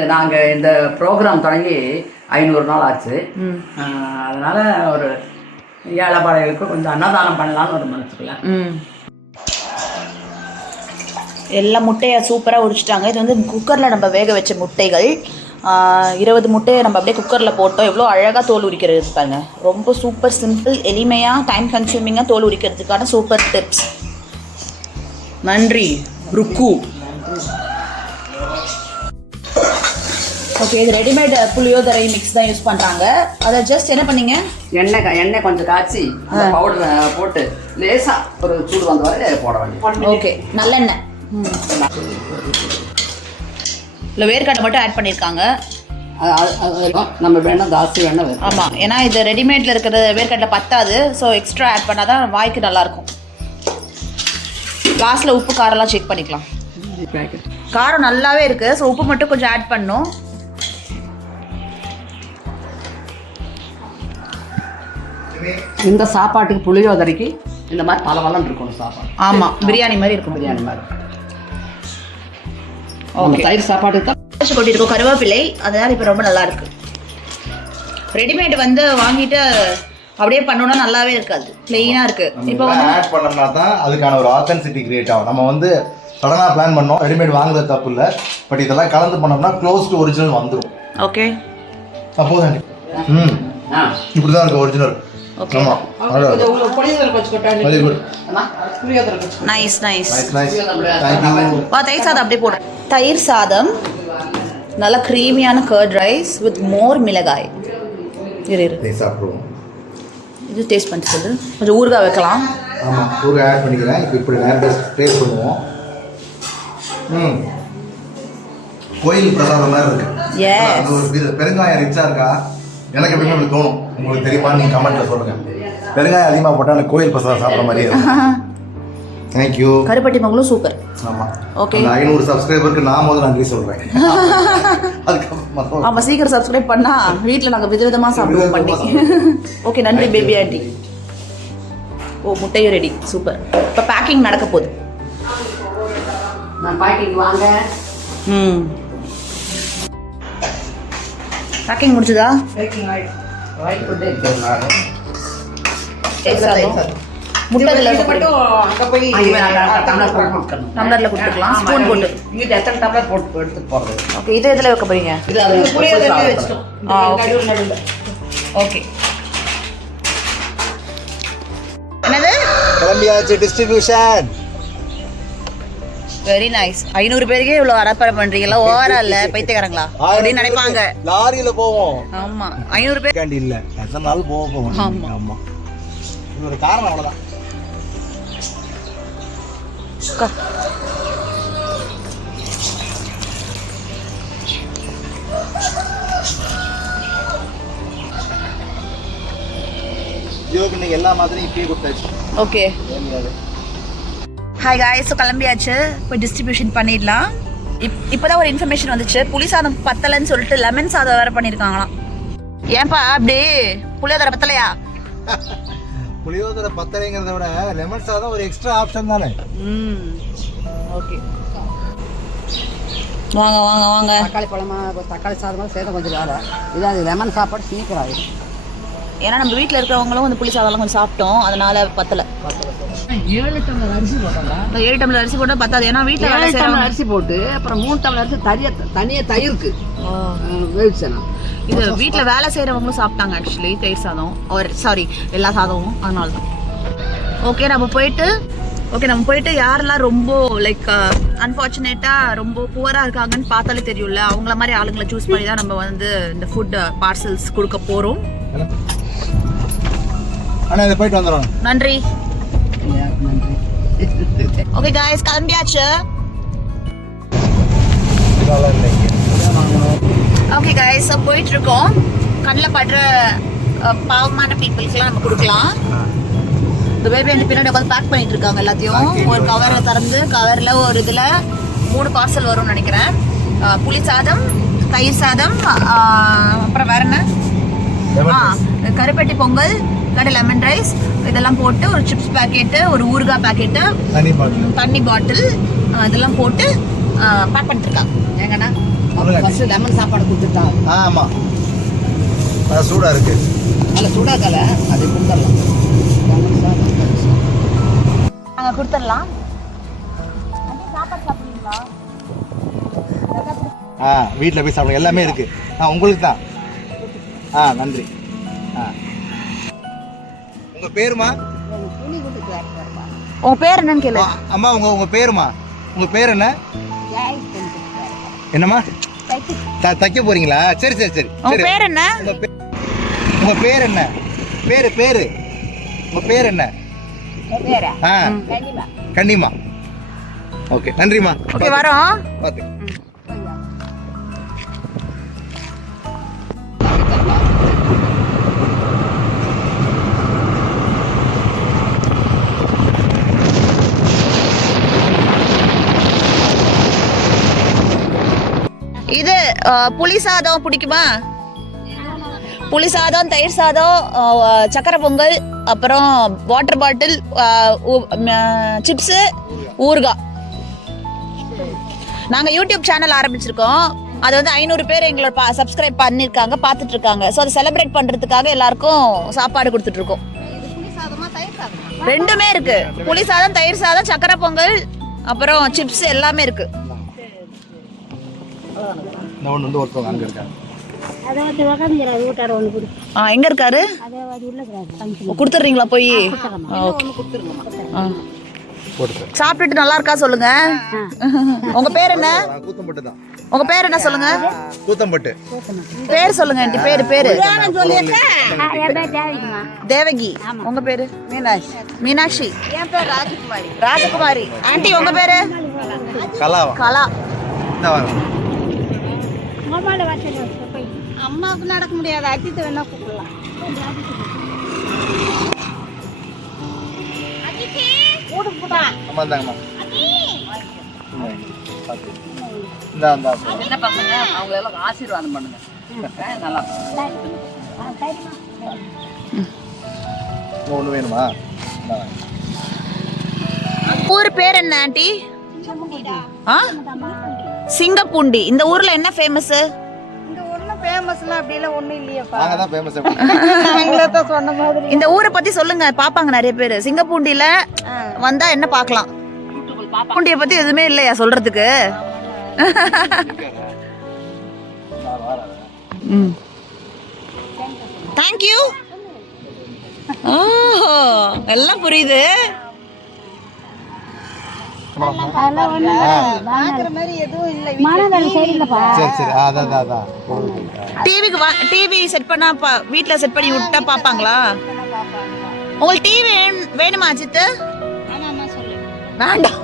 நாங்கள் இந்த ப்ரோக்ராம் தொடங்கி 500 நாள் ஆச்சு. அதனால் ஒரு ஏழைப்பாளைகளுக்கு கொஞ்சம் அன்னதானம் பண்ணலான்னு ஒரு மனசுக்குள்ள. எல்லாம் முட்டையை சூப்பராக உரிச்சிட்டாங்க. இது வந்து குக்கரில் நம்ம வேக வச்ச முட்டைகள். 20 முட்டையை நம்ம அப்படியே குக்கரில் போட்டோம். எவ்வளோ அழகாக தோல் உரிக்கிறது பாருங்க. ரொம்ப சூப்பர் சிம்பிள், எளிமையாக, டைம் கன்சியூமிங்காக தோல் உரிக்கிறதுக்கான சூப்பர் டிப்ஸ். நன்றி ருக்கு. ஓகே, இது ரெடிமேட் புளியோதரை மிக்ஸ் தான் யூஸ் பண்ணுறாங்க. அதை ஜஸ்ட் என்ன பண்ணீங்க, எண்ணெய் கொஞ்சம் காய்ச்சி பவுடரை போட்டு லேசாக ஒரு சூடு வந்த வரை போட வேண்டியது. ஓகே, நல்லெண்ணெய் இல்லை வேர்க்கடலை மட்டும் ஆட் பண்ணியிருக்காங்க. நம்ம வேணால் ஜாஸ்தி வேணால் வேணும். ஆமாம், ஏன்னா இது ரெடிமேடில் இருக்கிற வேர்க்கடலை பத்தாது. ஸோ எக்ஸ்ட்ரா ஆட் பண்ணால் தான் வாய்க்கு நல்லாயிருக்கும். லாஸ்ட்டில் உப்பு காரம்லாம் செக் பண்ணிக்கலாம். காரம் நல்லாவே இருக்குது. ஸோ உப்பு மட்டும் கொஞ்சம் ஆட் பண்ணணும். இந்த சாப்பாட்டுக்கு புளியோதரைக்கு இந்த மாதிரி பலவலம் இருக்கணும் சாப்பாடு. ஆமாம், பிரியாணி மாதிரி இருக்கும். பிரியாணி மாதிரி. ஓகே, தயிர் சாப்பாட்டுக்கு தான் கொட்டிருக்கோம் கருவேப்பிலை. அதனால் இப்போ ரொம்ப நல்லா இருக்கு. ரெடிமேட் வந்து வாங்கிட்டு அப்படியே பண்ணோம்னா நல்லாவே இருக்காது, பிளெயினாக இருக்கு. இப்போ வந்து ஆட் பண்ணோம்னா தான் அதுக்கான ஒரு ஆத்தென்டிசிட்டி கிரியேட் ஆகும். நம்ம வந்து சடனாக பிளான் பண்ணோம், ரெடிமேட் வாங்குறது தப்பு இல்லை. பட் இதெல்லாம் கலந்து பண்ணோம்னா க்ளோஸ் டு ஒரிஜினல் வந்துடும். ஓகே, அப்போதான் இப்படி தான் இருக்கு ஒரிஜினல். Nice nice. தயிர் சாதம் அப்படியே போடுறேன். தயிர் சாதம், நல்ல க்ரீமியான கர்ட் ரைஸ் வித் மோர் மிளகாய். இது டேஸ்ட் பண்ணி சொல்லு. கொஞ்சம் ஊறுகாய் வைக்கலாம். ஆமாம், ஊறுகாய் ஆட் பண்ணிக்கிறேன். இப்போ இப்படி நேரம் டேஸ்ட் பண்ணுவோம். கோயில் பிரசாதம் மாதிரி இருக்கு. ஒரு பெருங்காயம் ரிச்சா இருக்கா? எனக்கு எப்படின்னு உங்களுக்கு தோணும். உங்களுக்கு தெரியுமா? நீங்கள் கமெண்ட்டில் சொல்லுங்கள். பெருங்காயம் அதிகமாக போட்டால் எனக்கு கோயில் பிரசாதம் சாப்பிட்ற மாதிரியே இருக்கும். தேங்க்யூ. கருப்பட்டி மங்களும் சூப்பர். ஆமாம், ஓகே. 500 சப்ஸ்கிரைபருக்கு நான் முதல்ல நன்றி சொல்கிறேன். அதுக்கப்புறம் ஆமாம், சீக்கிரம் சப்ஸ்கிரைப் பண்ணால் வீட்டில் நாங்கள் விதவிதமாக சாப்பிடுவோம் பண்ணி. ஓகே, நன்றி பேபி ஆண்டி. ஓ, முட்டையும் ரெடி. சூப்பர். இப்போ பேக்கிங் நடக்க போகுது. நான் பேக்கிங் வாங்க. பேக்கிங் முடிச்சுதா? பேக்கிங் ஆயிடுச்சு. டம்ளர்ல கொடுத்துக்கலாம். ஸ்பூன் போட்டு இங்கிட்ட எத்தனை டம்ளர் போட்டு எடுத்து போகிறது. ஓகே, இது எதில் வைக்க போறீங்க? ஓகே. என்னது? கிளம்பியாச்சு டிஸ்ட்ரிபியூஷன். Very nice. 500 பேருக்கே இவ்வளோ அரப்பரை பண்றீங்களா? ஓவரா இல்ல, பைத்தியக்காரங்களா அப்படின்னு நினைப்பாங்க. லாரியில போவோம். ஆமா, 500 பேர் கேண்டி இல்ல, எத்தனை நாள் போவோம். ஆமா ஆமா, இது ஒரு காரணம். அவ்வளவுதான். ஜோக்கு நீங்க எல்லா மாதிரியும் இப்பயே கொடுத்தாச்சு. ஓகே. ஹாய் காய்ஸ், ஸோ கிளம்பியாச்சு. இப்போ டிஸ்ட்ரிபியூஷன் பண்ணிடலாம். இப்போதான் ஒரு இன்ஃபர்மேஷன் வந்துச்சு. புளி சாதம் பத்தலைன்னு சொல்லிட்டு லெமன் சாதம் வேற பண்ணியிருக்காங்களாம். ஏன்பா அப்படி? புளியோதரை பத்தலையா? புளியோதரை பத்தலைங்கிறத விட லெமன் சாதம் ஒரு எக்ஸ்ட்ரா ஆப்ஷன் தானே. ஓகே, வாங்க வாங்க வாங்க. தக்காளி பழமா தக்காளி சாதமாக சேர்த்து கொஞ்சம் வேலை. இது லெமன் சாப்பாடு சீக்கிரம் ஆகிடும். ஏன்னா நம்ம வீட்டில் இருக்கிறவங்களும் வந்து புளி சாதம்லாம் கொஞ்சம் சாப்பிட்டோம், அதனால பத்தலை. 7 டம்ளர் அரிசி போட்டோம்னா 7 டம்ளர் அரிசி போட்டால் பத்தாது. ஏன்னா வீட்டில் வேலை செய்யறவங்க அரிசி போட்டு அப்புறம் 3 டம்ளர் அரிசி தனியாக தயிருக்கு வேவிச்சேனா. இது வீட்டில் வேலை செய்கிறவங்களும் சாப்பிட்டாங்க ஆக்சுவலி தயிர் சாதம். சாரி, எல்லா சாதமும். அதனால தான். ஓகே, நம்ம போயிட்டு யாரெல்லாம் ரொம்ப லைக் அன்ஃபார்ச்சுனேட்டாக ரொம்ப புவராக இருக்காங்கன்னு பார்த்தாலே தெரியும்ல, அவங்கள மாதிரி ஆளுங்களை சூஸ் பண்ணி தான் நம்ம வந்து இந்த ஃபுட் பார்சல்ஸ் கொடுக்க போகிறோம். அண்ணா, இதை போயிட்டு வந்துடுறோம். நன்றி. ஓகே காய்ஸ், கிளம்பியாச்சு. ஓகே காய்ஸ், போயிட்டு இருக்கோம். கண்ணில் படுற பாவமான பீப்புள்ஸ்லாம் நம்ம கொடுக்கலாம். இந்த பேபி வந்து பின்னாடி உட்காந்து பேக் பண்ணிட்டு இருக்காங்க எல்லாத்தையும். ஒரு கவரை திறந்து கவரில் ஒரு இதில் 3 பார்சல் வரும்னு நினைக்கிறேன். புளி சாதம், தயிர் சாதம், அப்புறம் வேற என்ன, கருப்பட்டி பொங்கல், லெமன் ரைஸ், இதெல்லாம் போட்டு ஒரு சிப்ஸ் பேக்கெட்டு, ஒரு ஊறுகாய் பேக்கெட்டு, தண்ணி பாட்டில் இதெல்லாம் போட்டு பேக் பண்ணிட்டுருக்காங்க. ஏங்கண்ணா ஃபர்ஸ்ட் லெமன் சாப்பாடு கொடுத்துட்டா. ஆமாம், அது சூடாக இருக்குது. அதில் சூடாக்கல அது கொடுத்துடலாம். லெமன் சாப்பாடு நாங்கள் கொடுத்துடலாம். சாப்பாடு சாப்பிடுவீங்களா? வீட்டில் போய் சாப்பிடுங்க, எல்லாமே இருக்குது. உங்களுக்கு தான். நன்றி. உங்கள் பேருமா? உங்க பேர் என்னன்னு கேளு. அம்மா உங்கள் பேருமா? உங்கள் பேர் என்ன? என்னம்மா தைக்க போறீங்களா? சரி சரி சரி. உங்க பேர் என்ன? உங்க பேர் என்ன? பேரு உங்க பேர் என்ன? கண்ணிமா. ஓகே, நன்றிம்மா. ஓகே, வரோம். பார்த்து. இது புளி சாதம் பிடிக்குமா? புளி சாதம், தயிர் சாதம், சக்கரை பொங்கல், அப்புறம் வாட்டர் பாட்டில், சிப்ஸு, ஊறுகாய். நாங்கள் யூடியூப் சேனல் ஆரம்பிச்சிருக்கோம். அது வந்து 500 பேர் எங்களோட சப்ஸ்கிரைப் பண்ணியிருக்காங்க, பார்த்துட்டு இருக்காங்க. ஸோ அதை செலிப்ரேட் பண்ணுறதுக்காக எல்லாருக்கும் சாப்பாடு கொடுத்துட்ருக்கோம். ரெண்டுமே இருக்கு. புளி சாதம், தயிர் சாதம், சக்கரை பொங்கல், அப்புறம் சிப்ஸ் எல்லாமே இருக்கு. ஒருத்தவங்க அங்கே இருக்காங்க. எங்க இருக்காரு? கொடுத்துட்றீங்களா போய்? சாப்பிட்டுட்டு நல்லா இருக்கா சொல்லுங்க. உங்க பேர் என்ன? கூத்தம்பட்டு தான். உங்க பேர் என்ன சொல்லுங்க? கூத்தம்பட்டு. பேர் சொல்லுங்க ஆண்டி. பேரு தேவகி. உங்க பேரு? மீனாட்சி. என் பேர் ராஜகுமாரி. ஆண்டி உங்க பேரு? கலா. அம்மாவுக்கு நடக்க முடியாது, அஜித் வேணா கூப்பிடலாம். என்ன பசங்க அவங்க எல்லாம் ஆசீர்வாதம் பண்ணுங்க. நல்லா ஒன்று வேணுமா? ஊர் பேர் என்ன ஆண்டி? சிங்கப்பூண்டி. இந்த ஊர்ல என்ன ஃபேமஸ்? இந்த ஊரை பத்தி சொல்லுங்க, பாப்பாங்க நிறைய பேரு. சிங்கப்பூண்டில வந்தா என்ன பார்க்கலாம்? பூண்டிய பத்தி எதுவுமே இல்லையா சொல்றதுக்கு? தேங்க்யூ. எல்லாம் புரியுது. டிவி செட் பண்ணா வீட்ல செட் பண்ணி விட்டா பாப்பாங்களா? உங்களுக்கு டிவி வேணுமா அஜித்? வேண்டாம்.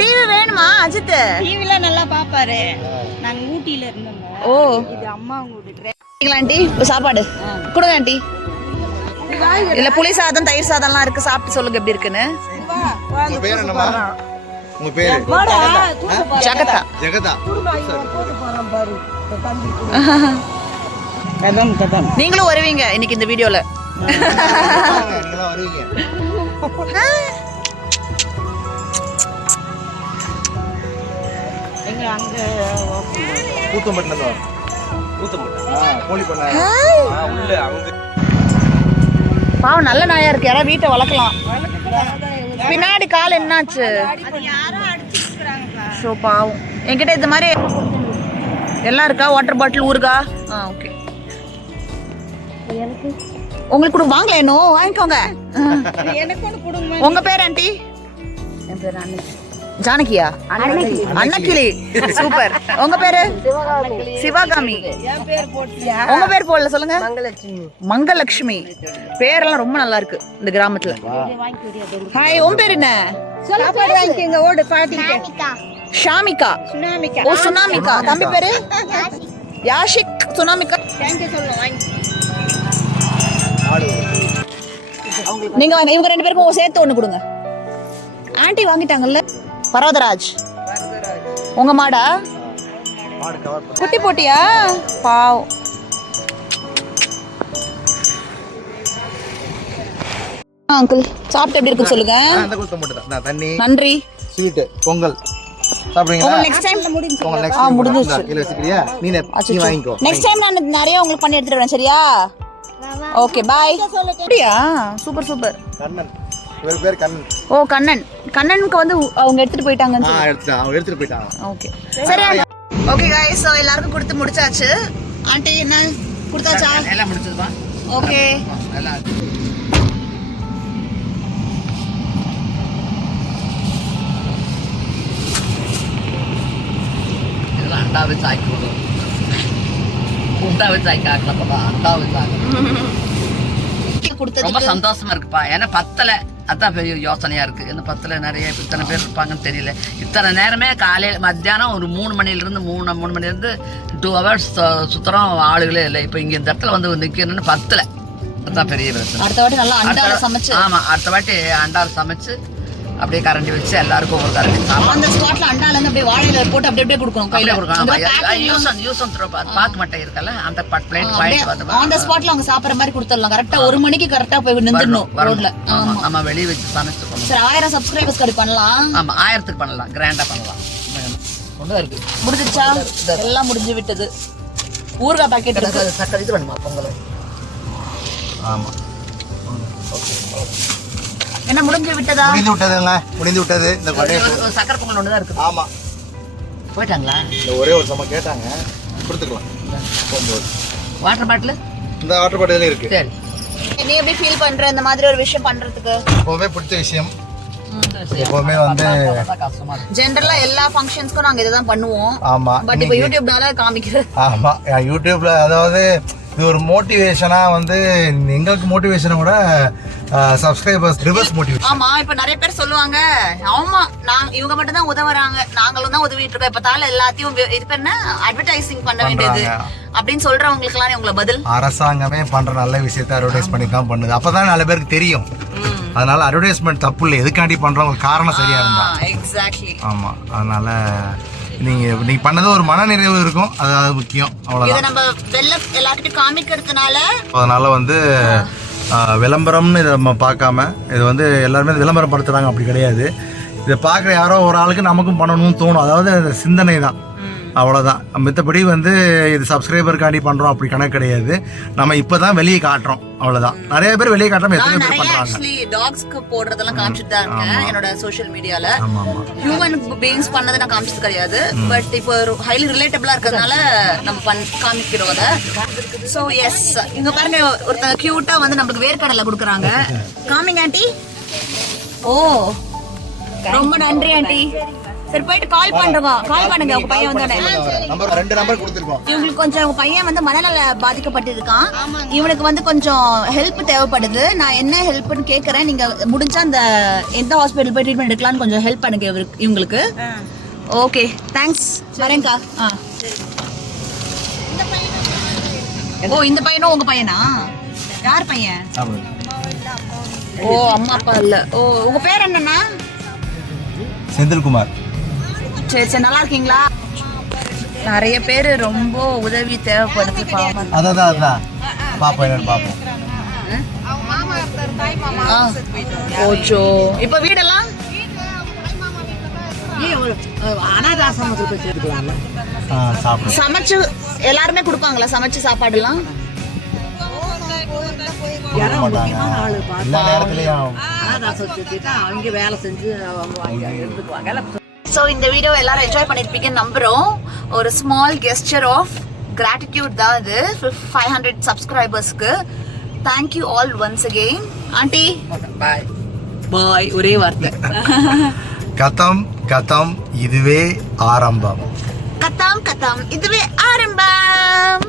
டிவி வேணுமா அஜித்? டிவில நல்லா பாப்பாரு. நாங்க ஊட்டில இருந்தோம். ஓ, இது அம்மா உங்க ஆண்டி சாப்பாடு கொடுங்க ஆண்டி. இல்ல புளி சாதம், தயிர் சாதம்லாம் இருக்கு, சாப்பிட்டு சொல்லுங்க எப்படி இருக்குன்னு. உங்க பேர் என்னம்மா? உங்க பேரு? ஜெகதா. ஜெகதா. நீங்களும் வருவீங்க இன்னைக்கு இந்த வீடியோல. நீங்கலாம் வருவீங்க. எங்க அங்க கூத்தம்பட்டுல இருந்து வரோம். கோழி பண்ண உள்ள அவங்க. பாவம் நல்ல நாயா இருக்கு, யாராவது வீட்டை வளர்க்கலாம். பின்னாடி கால் என்னாச்சு? ஸோ பாவம். என்கிட்ட இந்த மாதிரி எல்லாம் இருக்கா? வாட்டர் பாட்டில், ஊறுகா. ஓகே. உங்களுக்கு கூட வாங்கல, இன்னும் வாங்கிக்கோங்க. உங்க பேர் ஆண்டி? என் பேர் அன்னைக்கு. ஜானகியா? அன்னக்கிளி. சூப்பர். உங்க பேரு? சிவகாமி. உங்க பேர் போடல சொல்லுங்க. மங்கலட்சுமி. பேரெல்லாம் ரொம்ப நல்லா இருக்கு இந்த கிராமத்துல. ஹாய், உன் பேர் என்ன? ஷாமிகா. ஓ, சுனாமிகா. தம்பி பேரு? யாஷிக். சுனாமிகா. நீங்க இவங்க 2 பேருக்கும் சேர்த்து ஒண்ணு கொடுங்க. ஆண்டி வாங்கிட்டாங்கல்ல. பர்வதராஜ். உங்க மாடா? குட்டி போட்டியா? பாவம். அங்கிள் சாப்பிட்டு எப்படி இருக்குன்னு சொல்லுங்க. தண்ணி. நன்றி. ஸ்வீட் பொங்கல். சாப்பிடுறீங்களா? நெக்ஸ்ட் டைம் உங்களுக்கு next ஆ time முடிஞ்சிருச்சு. கீழே வச்சுக்கிறியா? நீ வாங்கிக்கோ. நெக்ஸ்ட் டைம் நான் நிறைய உங்களுக்கு பண்ணி எடுத்துட்டு வரேன் சரியா? Okay bye. அப்படியா? Super super. கண்ணன். இவர் பேர் கண்ணன். ஓ கண்ணன். கண்ணனுக்கு வந்து அவங்க எடுத்துட்டு போயிட்டாங்கன்னு சொல்லி. எடுத்துட்டான். அவன் எடுத்துட்டு போயிட்டான். ஓகே. சரி. ஓகே गाइस, சோ எல்லாருக்கும் கொடுத்து முடிச்சாச்சு. ஆண்டி என்ன கொடுத்தாச்சா? எல்லாம் முடிச்சதுப்பா. ஓகே. எல்லாம் இதெல்லாம் அண்டா வச்சு ஆக்கி கொடுக்கும். உண்டா வச்சு ஆக்கி ஆக்கலப்பா, அண்டா வச்சு ஆக்கணும். ரொம்ப சந்தோஷமா இருக்குப்பா. ஏன்னா பத்தல, அதான் பெரிய யோசனையா இருக்கு. என்ன பத்தல நிறைய இத்தனை பேர் இருப்பாங்கன்னு தெரியல. இத்தனை நேரமே காலையில் மத்தியானம் ஒரு 3 மணிலிருந்து 3 மணிலேருந்து 2 hours சுத்தரம் ஆளுகளே இல்லை. இப்போ இங்கே இந்த இடத்துல வந்து நிற்கணும்னு பத்தல. அதுதான் பெரிய பிரச்சனை. அடுத்த வாட்டி நல்லா அண்டால சமைச்சு. ஆமா, அடுத்த வாட்டி அண்டால சமைச்சு அப்படியே கரண்டி வச்சு எல்லாருக்கும் ஒரு கரண்டி அந்த ஸ்பாட்ல அண்டால இருந்து அப்படியே வாழையில போட்டு அப்படியே கொடுக்கணும் கையில கொடுக்கணும். யூஸ் பாக்கு மட்டை இருக்கல அந்த பிளேட் பாயிண்ட் வந்து அந்த ஸ்பாட்ல அவங்க சாப்பிடுற மாதிரி கொடுத்துடலாம். கரெக்டா 1 மணிக்கு கரெக்டா போய் நின்னுடணும் ரோட்ல. ஆமா, நம்ம வெளிய வச்சு சமைச்சு பண்ணலாம். சரி 1000 சப்ஸ்கிரைபர்ஸ் கடி பண்ணலாம். ஆமா, 1000க்கு பண்ணலாம், கிராண்டா பண்ணலாம். ஒண்ணு இருக்கு. முடிஞ்சிச்சா? எல்லாம் முடிஞ்சு விட்டது. ஊர்கா பாக்கெட் இருக்கு. சக்கரை இது பண்ணுமா பொங்கல்? ஆமா. என்ன முடிஞ்சு விட்டதா? முடிந்து விட்டதுங்க. முடிந்து விட்டது. இந்த வடை சக்கரை பொங்கல் ஒன்று தான் இருக்கு. ஆமா. போயிட்டாங்களா? இந்த ஒரே ஒரு சம கேட்டாங்க, கொடுத்துக்கலாம். போகும்போது வாட்டர் பாட்டில் இந்த வாட்டர் பாட்டிலே இருக்கு. சரி. நீ எப்படி ஃபீல் பண்ற இந்த மாதிரி ஒரு விஷயம் பண்றதுக்கு? எப்பவுமே பிடிச்ச விஷயம். எப்பவுமே வந்து கஷ்டமா இருக்கு. ஜெனரலா எல்லா ஃபங்க்ஷன்ஸ்க்கும் நாங்க இதை தான் பண்ணுவோம். ஆமா. பட் இப்போ யூடியூப்னால காமிக்கிறது. ஆமா, யூடியூப்ல அதாவது இது ஒரு மோட்டிவேஷனா வந்து எங்களுக்கு மோட்டிவேஷனை கூட சப்ஸ்கிரைபர்ஸ் ரிவர்ஸ் மோட்டிவேஷன். ஆமா, இப்ப நிறைய பேர் சொல்லுவாங்க, ஆமா இவங்க மட்டும் தான் உதவுறாங்க, நாங்களும் தான் உதவிட்டு இருக்கோம், இப்ப தால எல்லாத்தையும் இது பண்ண அட்வர்டைசிங் பண்ண வேண்டியது அப்படின்னு சொல்றவங்களுக்கு எல்லாம் உங்களை பதில்? அரசாங்கமே பண்ற நல்ல விஷயத்தை அட்வர்டைஸ் பண்ணி தான் பண்ணுது. அப்பதான் நல்ல பேருக்கு தெரியும். அதனால அட்வர்டைஸ்மெண்ட் தப்பு இல்லை. எதுக்காண்டி பண்றவங்க காரணம் சரியா இருந்தா. எக்ஸாக்ட்லி. ஆமா, அதனால நீங்க பண்ணது ஒரு மன நிறைவு இருக்கும். அது முக்கியம். அவ்வளவுதான். இத நம்ம எல்லார்கிட்டயும் காமிக்கிறதுனால அதனால வந்து விளம்பரம்னு இதை நம்ம பார்க்காம இது வந்து எல்லாருமே விளம்பரம் படுத்துறாங்க, அப்படி கிடையாது. இதை பார்க்குற யாரோ ஒரு ஆளுக்கு நமக்கும் பண்ணணும்னு தோணும். அதாவது சிந்தனை தான், அவ்வளோதான். மற்றபடி வந்து இது சப்ஸ்கிரைபருக்காண்டி பண்ணுறோம் அப்படி கணக்கு கிடையாது. நம்ம இப்போ தான் வெளியே காட்டுறோம், அவ்வளோதான். நிறைய பேர் வெளியே காட்டுறோம், எத்தனை பேர் பண்ணுறாங்க. ஆக்சுவலி டாக்ஸ்க்கு போடுறதெல்லாம் காமிச்சிட்டு தான் இருக்கேன் என்னோட சோஷியல் மீடியால. ஆமாம். ஹியூமன் பீயிங்ஸ் பண்ணதை நான் காமிச்சது கிடையாது. பட் இப்போ ஹைலி ரிலேட்டபிளா இருக்கிறதுனால நம்ம காமிக்கிறோம் அதை. ஸோ எஸ், இங்க பாருங்க ஒருத்தங்க கியூட்டா வந்து நம்மளுக்கு வேர்க்கடலை கொடுக்குறாங்க. காமிங்க ஆண்டி. ஓ ரொம்ப நன்றி ஆண்டி. சரி போயிட்டு கால் பண்ணுங்க உங்க பையன் வந்தானே. நம்பர் 2 நம்பர் கொடுத்துருக்கோம். இவங்களுக்கு கொஞ்சம் உங்க பையன் வந்து மனநல பாதிக்கப்பட்டிருக்கான். இவனுக்கு வந்து கொஞ்சம் ஹெல்ப் தேவைப்படுது. நான் என்ன ஹெல்ப்னு கேட்கறேன். நீங்க முடிஞ்சா அந்த எந்த ஹாஸ்பிட்டல் போய் ட்ரீட்மெண்ட் எடுக்கலாம்னு கொஞ்சம் ஹெல்ப் பண்ணுங்க இவங்களுக்கு. Okay thanks. வரேன்க்கா. ஓ இந்த பையனும் உங்க பையனா? யார் பையன்? ஓ அம்மா அப்பா இல்ல. ஓ உங்க பேர் என்னன்னா? செந்தில்குமார். சரி சரி, நல்லா இருக்கீங்களா? நிறைய பேர் ரொம்ப உதவி தேவைப்படுது. அதான் பாப்போம், என்னன்னு பாப்போம். ஓச்சோ இப்ப வீடெல்லாம் சமைச்சு எல்லாருமே கொடுப்பாங்களா? சமைச்சு சாப்பாடுலாம் அங்கே வேலை செஞ்சு எடுத்துக்குவாங்க. ஸோ இந்த வீடியோ எல்லாரும் என்ஜாய் பண்ணியிருப்பீங்கன்னு நம்புகிறோம். ஒரு ஸ்மால் கெஸ்டர் ஆஃப் கிராட்டிடியூட் தான் இது 500 சப்ஸ்கிரைபர்ஸ்க்கு. Thank you all once again. Aunty bye bye. ஒரே வார்த்தை. கதம் இதுவே ஆரம்பம். கத்தாம் இதுவே ஆரம்பம்.